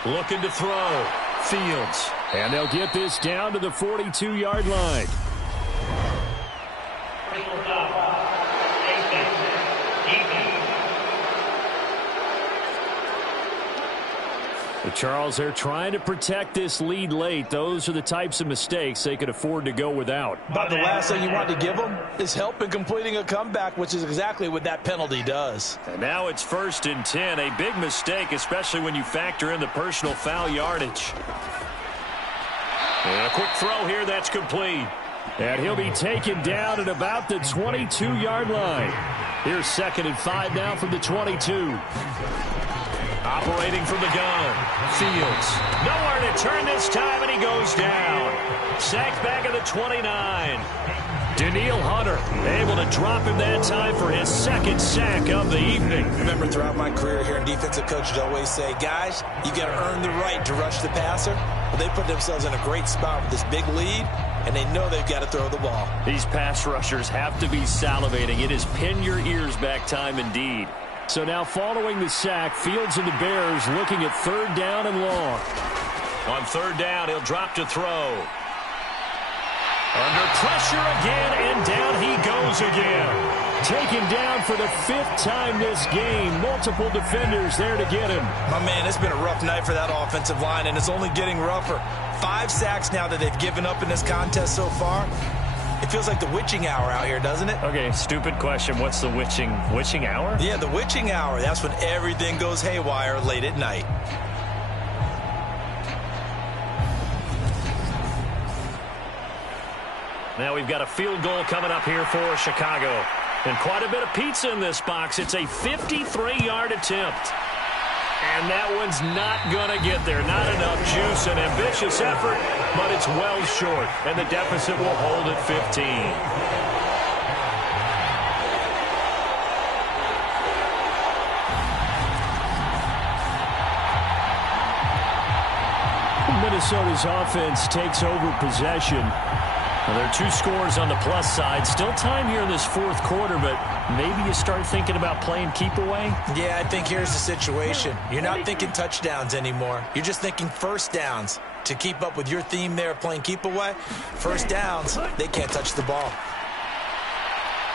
Looking to throw. Fields. And they'll get this down to the 42-yard line. But Charles, they're trying to protect this lead late. Those are the types of mistakes they could afford to go without. But the last thing you want to give them is help in completing a comeback, which is exactly what that penalty does. And now it's 1st and 10. A big mistake, especially when you factor in the personal foul yardage. And a quick throw here, that's complete. And he'll be taken down at about the 22-yard line. Here's 2nd and 5 now from the 22. Operating from the gun. Fields. Nowhere to turn this time, and he goes down. Sacked back at the 29. Daniil Hunter able to drop him that time for his 2nd sack of the evening. Remember, throughout my career here in defensive coaches always say, guys, you got to earn the right to rush the passer. Well, they put themselves in a great spot with this big lead, and they know they've got to throw the ball. These pass rushers have to be salivating. It is pin your ears back time indeed. So now following the sack, Fields and the Bears looking at 3rd down and long. On 3rd down, he'll drop to throw. Under pressure again, and down he goes again. Taken down for the 5th time this game. Multiple defenders there to get him. My man, it's been a rough night for that offensive line, and it's only getting rougher. 5 sacks now that they've given up in this contest so far. It feels like the witching hour out here, doesn't it? Okay, stupid question. What's the witching hour? Yeah, the witching hour. That's when everything goes haywire late at night. Now we've got a field goal coming up here for Chicago. And quite a bit of pizza in this box. It's a 53-yard attempt. And that one's not going to get there. Not enough juice. An ambitious effort, but it's well short. And the deficit will hold at 15. Minnesota's offense takes over possession. Well, there are 2 scores on the plus side. Still time here in this 4th quarter, but maybe you start thinking about playing keep away? Yeah, I think here's the situation. You're not thinking touchdowns anymore. You're just thinking 1st downs. To keep up with your theme there of playing keep away, 1st downs, they can't touch the ball.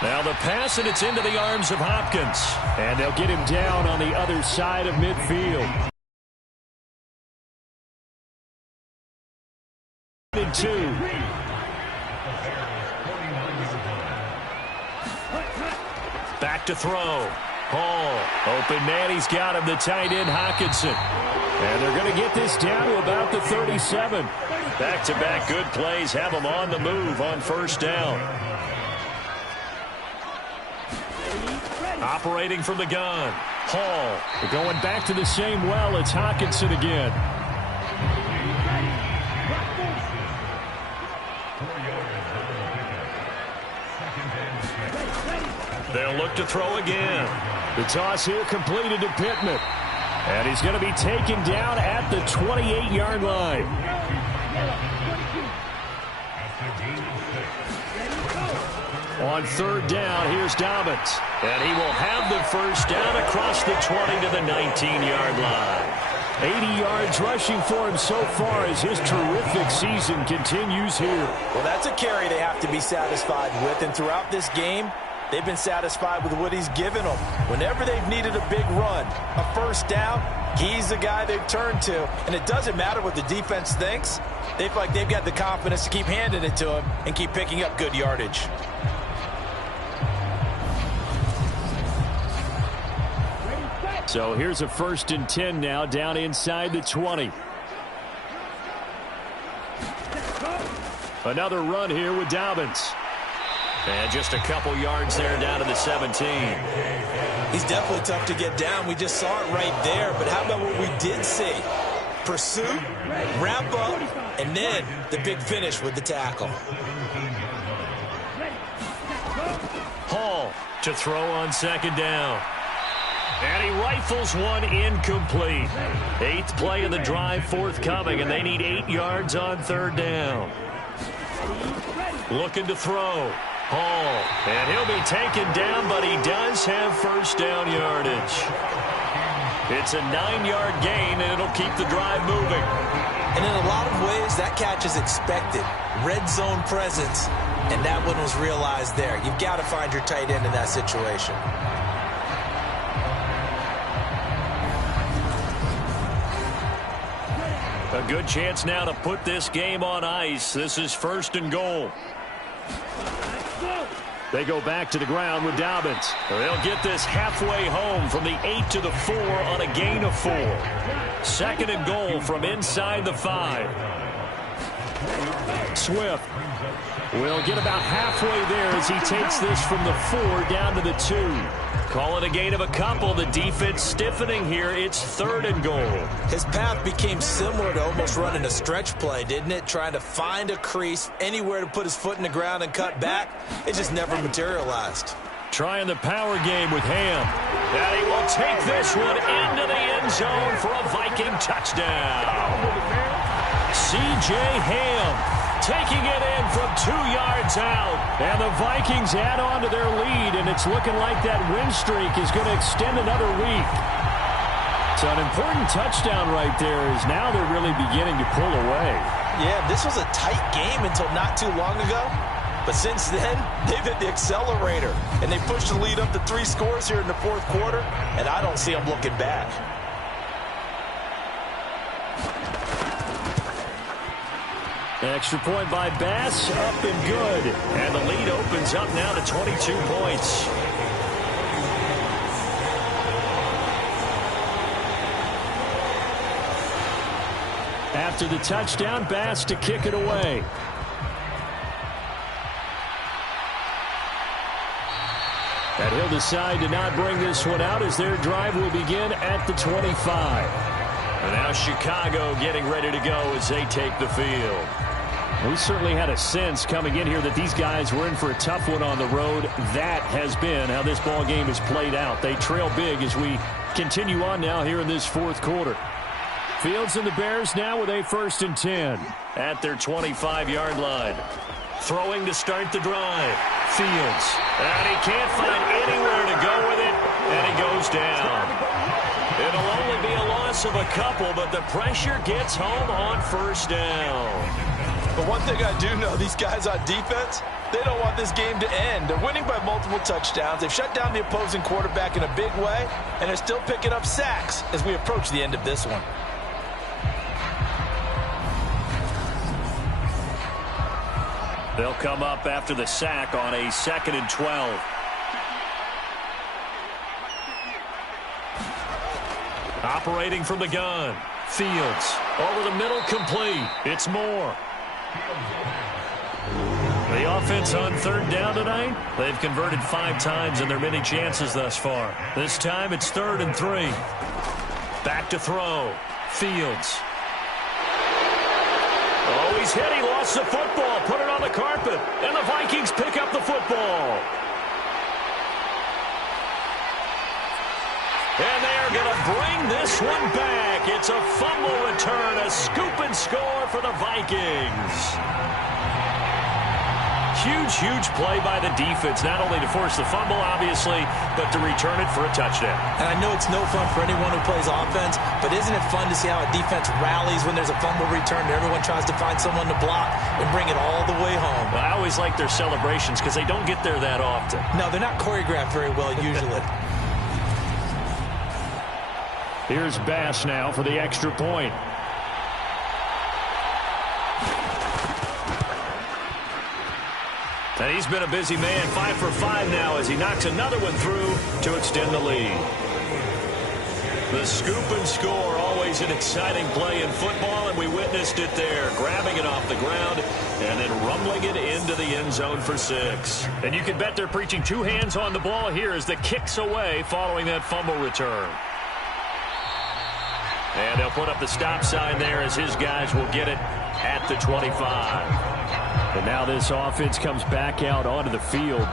Now the pass, and it's into the arms of Hopkins. And they'll get him down on the other side of midfield. 2. Back to throw. Hall. Open man. He's got him. The tight end, Hockenson. And they're going to get this down to about the 37. Back-to-back good plays have them on the move on first down. Operating from the gun. Hall. They're going back to the same well. It's Hockenson again. They'll look to throw again. The toss here completed to Pittman. And he's going to be taken down at the 28-yard line. On third down, here's Dobbins. And he will have the first down across the 20 to the 19-yard line. 80 yards rushing for him so far as his terrific season continues here. Well, that's a carry they have to be satisfied with. And throughout this game, they've been satisfied with what he's given them. Whenever they've needed a big run, a first down, he's the guy they've turned to. And it doesn't matter what the defense thinks. They feel like they've got the confidence to keep handing it to him and keep picking up good yardage. So here's a 1st and 10 now down inside the 20. Another run here with Dobbins. And just a couple yards there down to the 17. He's definitely tough to get down. We just saw it right there. But how about what we did see? Pursuit, wrap up, and then the big finish with the tackle. Hall to throw on second down. And he rifles one incomplete. 8th play of the drive forthcoming, and they need 8 yards on third down. Looking to throw. Hall. And he'll be taken down, but he does have first down yardage. It's a 9-yard gain, and it'll keep the drive moving. And in a lot of ways, that catch is expected. Red zone presence, and that one was realized there. You've got to find your tight end in that situation. A good chance now to put this game on ice. This is 1st and goal. They go back to the ground with Dobbins. They'll get this halfway home from the 8 to the 4 on a gain of 4. 2nd and goal from inside the 5. Swift will get about halfway there as he takes this from the 4 down to the 2. Call it a gain of a couple. The defense stiffening here. It's 3rd and goal. His path became similar to almost running a stretch play, didn't it? Trying to find a crease, anywhere to put his foot in the ground and cut back. It just never materialized. Trying the power game with Ham. And he will take this one into the end zone for a Viking touchdown. C.J. Ham taking it in from 2 yards out. And the Vikings add on to their lead, and it's looking like that win streak is going to extend another week. So an important touchdown right there is now they're really beginning to pull away. Yeah, this was a tight game until not too long ago. But since then, they've hit the accelerator, and they pushed the lead up to 3 scores here in the 4th quarter, and I don't see them looking back. Extra point by Bass, up and good. And the lead opens up now to 22 points. After the touchdown, Bass to kick it away. And he'll decide to not bring this one out as their drive will begin at the 25. And now Chicago getting ready to go as they take the field. We certainly had a sense coming in here that these guys were in for a tough one on the road. That has been how this ball game has played out. They trail big as we continue on now here in this 4th quarter. Fields and the Bears now with a 1st and 10 at their 25-yard line. Throwing to start the drive. Fields. And he can't find anywhere to go with it, and he goes down. It'll only be a loss of a couple, but the pressure gets home on first down. But one thing I do know, these guys on defense, they don't want this game to end. They're winning by multiple touchdowns. They've shut down the opposing quarterback in a big way, and they're still picking up sacks as we approach the end of this one. They'll come up after the sack on a 2nd and 12. Operating from the gun. Fields over the middle, complete. It's Moore. The offense on 3rd down tonight, they've converted 5 times in their many chances thus far. This time it's 3rd and 3. Back to throw. Fields. Oh, he's hit. He lost the football. Put it on the carpet. And the Vikings pick up the football. And they're going to bring this one back. It's a fumble return, a scoop and score for the Vikings. Huge, huge play by the defense, not only to force the fumble, obviously, but to return it for a touchdown. And I know it's no fun for anyone who plays offense, but isn't it fun to see how a defense rallies when there's a fumble return and everyone tries to find someone to block and bring it all the way home? Well, I always like their celebrations because they don't get there that often. No, they're not choreographed very well usually. Here's Bass now for the extra point. And he's been a busy man, 5 for 5 now as he knocks another one through to extend the lead. The scoop and score, always an exciting play in football, and we witnessed it there, grabbing it off the ground and then rumbling it into the end zone for 6. And you can bet they're preaching 2 hands on the ball here as the kick's away following that fumble return. And they'll put up the stop sign there as his guys will get it at the 25. And now this offense comes back out onto the field.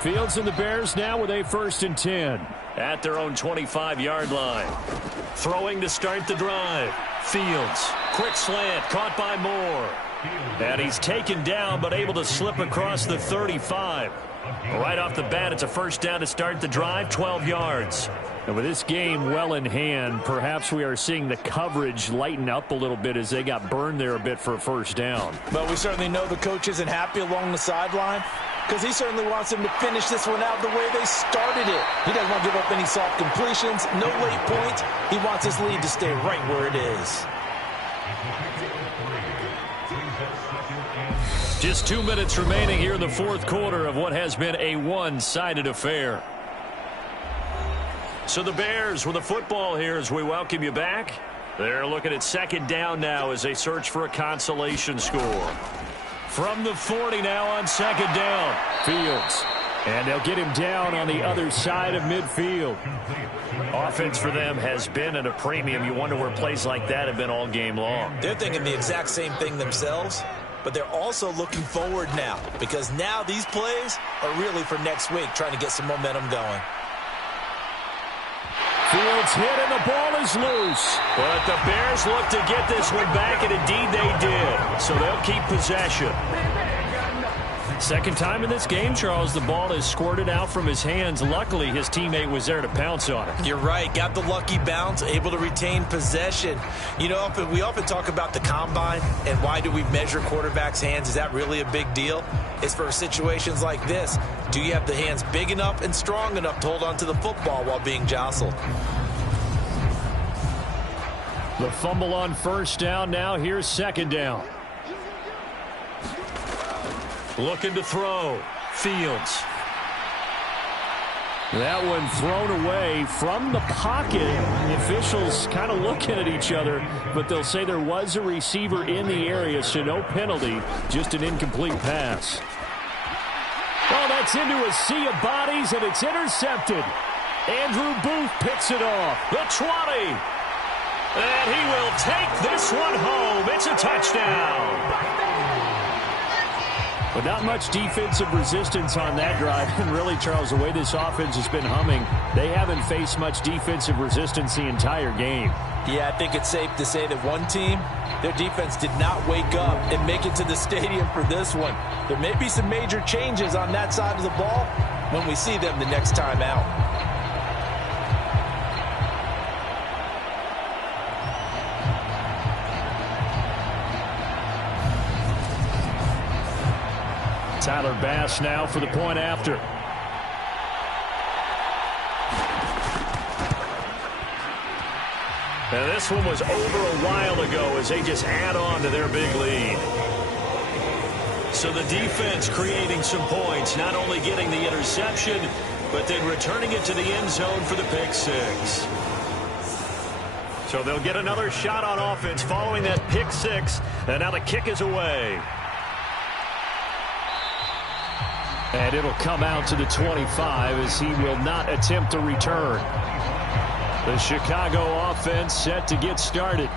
Fields and the Bears now with a 1st and 10. At their own 25-yard line. Throwing to start the drive. Fields. Quick slant. Caught by Moore. And he's taken down but able to slip across the 35. Right off the bat, it's a 1st down to start the drive, 12 yards. And with this game well in hand, perhaps we are seeing the coverage lighten up a little bit as they got burned there a bit for a 1st down. But we certainly know the coach isn't happy along the sideline because he certainly wants them to finish this one out the way they started it. He doesn't want to give up any soft completions, no late points. He wants his lead to stay right where it is. Just 2 minutes remaining here in the 4th quarter of what has been a one-sided affair. So the Bears with the football here as we welcome you back. They're looking at 2nd down now as they search for a consolation score. From the 40 now on 2nd down. Fields. And they'll get him down on the other side of midfield. Offense for them has been at a premium. You wonder where plays like that have been all game long. They're thinking the exact same thing themselves, but they're also looking forward now because now these plays are really for next week, trying to get some momentum going. Fields hit and the ball is loose. But the Bears look to get this one back, and indeed they did. So they'll keep possession. 2nd time in this game, Charles, the ball is squirted out from his hands. Luckily, his teammate was there to pounce on it. You're right. Got the lucky bounce, able to retain possession. You know, we often talk about the combine and why do we measure quarterbacks' hands. Is that really a big deal? It's for situations like this. Do you have the hands big enough and strong enough to hold on to the football while being jostled? The fumble on 1st down. Now here's 2nd down. Looking to throw. Fields. That one thrown away from the pocket. The officials kind of looking at each other, but they'll say there was a receiver in the area, so no penalty, just an incomplete pass. Oh, that's into a sea of bodies, and it's intercepted. Andrew Booth picks it off. The 20. And he will take this one home. It's a touchdown. But not much defensive resistance on that drive. And really, Charles, the way this offense has been humming, they haven't faced much defensive resistance the entire game. Yeah, I think it's safe to say that one team, their defense did not wake up and make it to the stadium for this one. There may be some major changes on that side of the ball when we see them the next time out. Tyler Bass now for the point after. And this one was over a while ago as they just add on to their big lead. So the defense creating some points, not only getting the interception, but then returning it to the end zone for the pick six. So they'll get another shot on offense following that pick six, and now the kick is away. And it'll come out to the 25 as he will not attempt to return. The Chicago offense set to get started.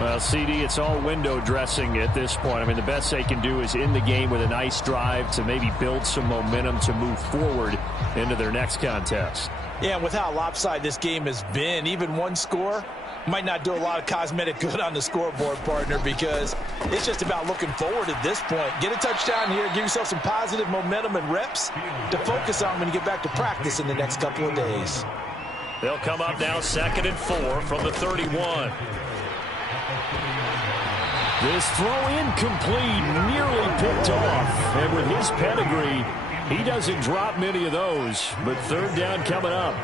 Well, CD, it's all window dressing at this point. I mean, the best they can do is end the game with a nice drive to maybe build some momentum to move forward into their next contest. Yeah, with how lopsided this game has been, even one score might not do a lot of cosmetic good on the scoreboard, partner, because it's just about looking forward at this point. Get a touchdown here, give yourself some positive momentum and reps to focus on when you get back to practice in the next couple of days. They'll come up now 2nd and 4 from the 31. This throw incomplete, nearly picked off. And with his pedigree, he doesn't drop many of those. But 3rd down coming up.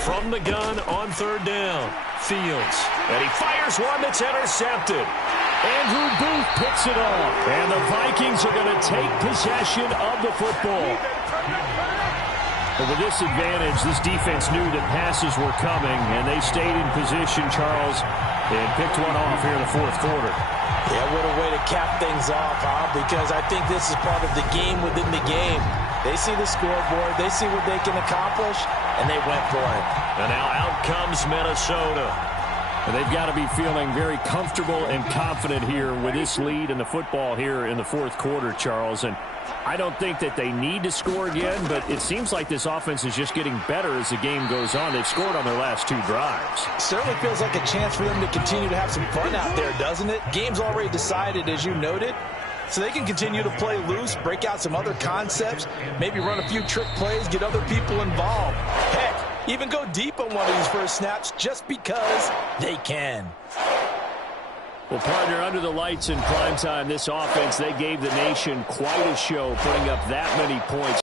From the gun on 3rd down, Fields. And he fires one that's intercepted. Andrew Booth picks it off. And the Vikings are going to take possession of the football. But with this advantage, this defense knew that passes were coming, and they stayed in position, Charles, and picked one off here in the 4th quarter. Yeah, what a way to cap things off, huh? Because I think this is part of the game within the game. They see the scoreboard, they see what they can accomplish, and they went for it. And now out comes Minnesota. And they've got to be feeling very comfortable and confident here with this lead in the football here in the 4th quarter, Charles. And I don't think that they need to score again, but it seems like this offense is just getting better as the game goes on. They've scored on their last 2 drives. Certainly feels like a chance for them to continue to have some fun out there, doesn't it? Game's already decided, as you noted, so they can continue to play loose, break out some other concepts, maybe run a few trick plays, get other people involved. Heck, even go deep on one of these first snaps just because they can. Well, partner, under the lights in primetime, this offense, they gave the nation quite a show, putting up that many points.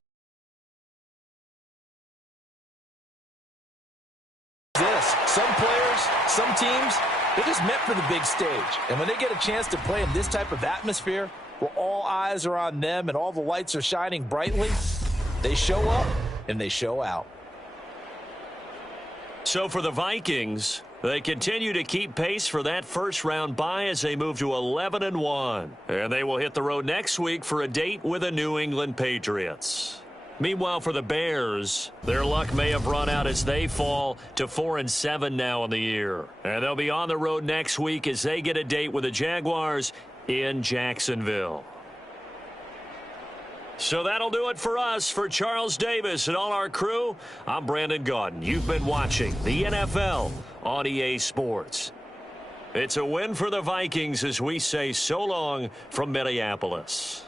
Some players, some teams, they're just meant for the big stage. And when they get a chance to play in this type of atmosphere, where all eyes are on them and all the lights are shining brightly, they show up and they show out. So for the Vikings, they continue to keep pace for that first-round bye as they move to 11-1. And they will hit the road next week for a date with the New England Patriots. Meanwhile, for the Bears, their luck may have run out as they fall to 4-7 now in the year. And they'll be on the road next week as they get a date with the Jaguars in Jacksonville. So that'll do it for us. For Charles Davis and all our crew, I'm Brandon Gaudin. You've been watching the NFL on EA Sports. It's a win for the Vikings as we say so long from Minneapolis.